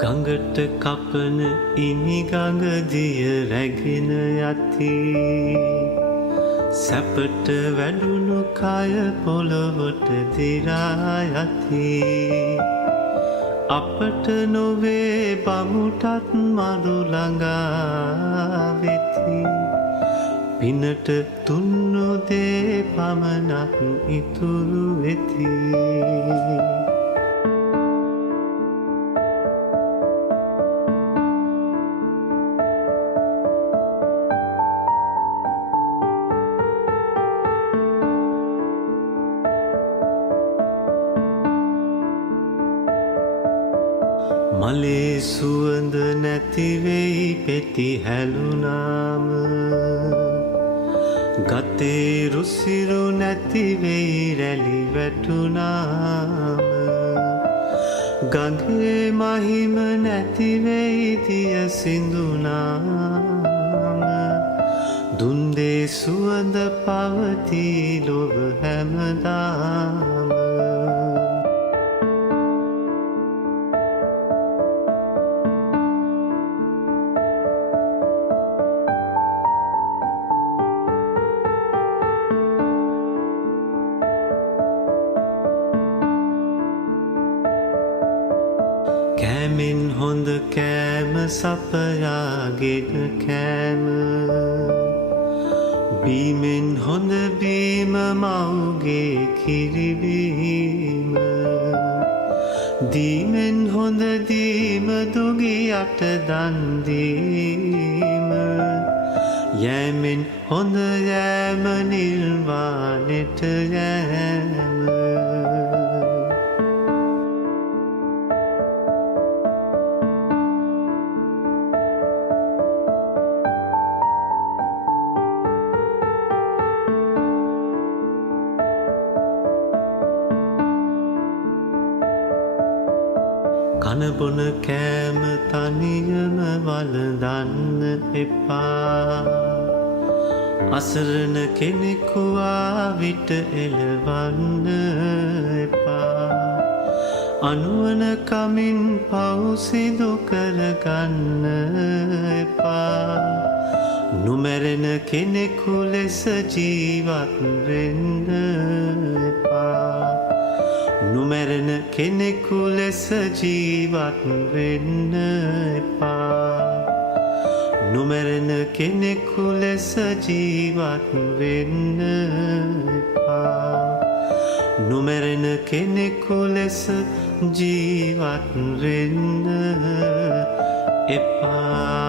ගඟට කපන ඉනි ගඟ දිය රැගෙන යති සැපට වැඩුණු කය පොළොවට දිරා යති අපට නොවේ බමුටත් මරු ළඟා වෙති පිනට තුන්නු දේ පමණක් ඉතුරු වෙති මලේ සුවඳ නැතිවෙයි පෙති හැලුනාම ගතේ රුසිරු නැතිවෙයි රැලි වැටුනාම ගඟේ මහිම නැතිවෙයි දිය සිඳුනාම දුන්දේ සුවඳ පවතී ලොව හැමදාම කෑමෙන් හොඳ කෑම සපයාගෙන කෑම බීමෙන් හොඳ බීම මව්ගේ කිරිබීම දීමෙන් හොඳ දීම දුගියට දන් දීම යෑමෙන් හොඳ යෑම නිර්වාණයට යෑම කනබොන කෑම තනියම වළඳන්න එපා අසරණ කෙනෙකු ආවිට එළවන්න එපා අනුවන කමින් පව් සිදු කරගන්න එපා නොමැරෙන කෙනෙකු ලෙස ජීවත් වෙන්න එපා නොමැරෙන කෙනෙකු ලෙස ජීවත් වෙන්න එපා නොමැරෙන කෙනෙකු ලෙස ජීවත් වෙන්න එපා නොමැරෙන කෙනෙකු ලෙස ජීවත් වෙන්න එපා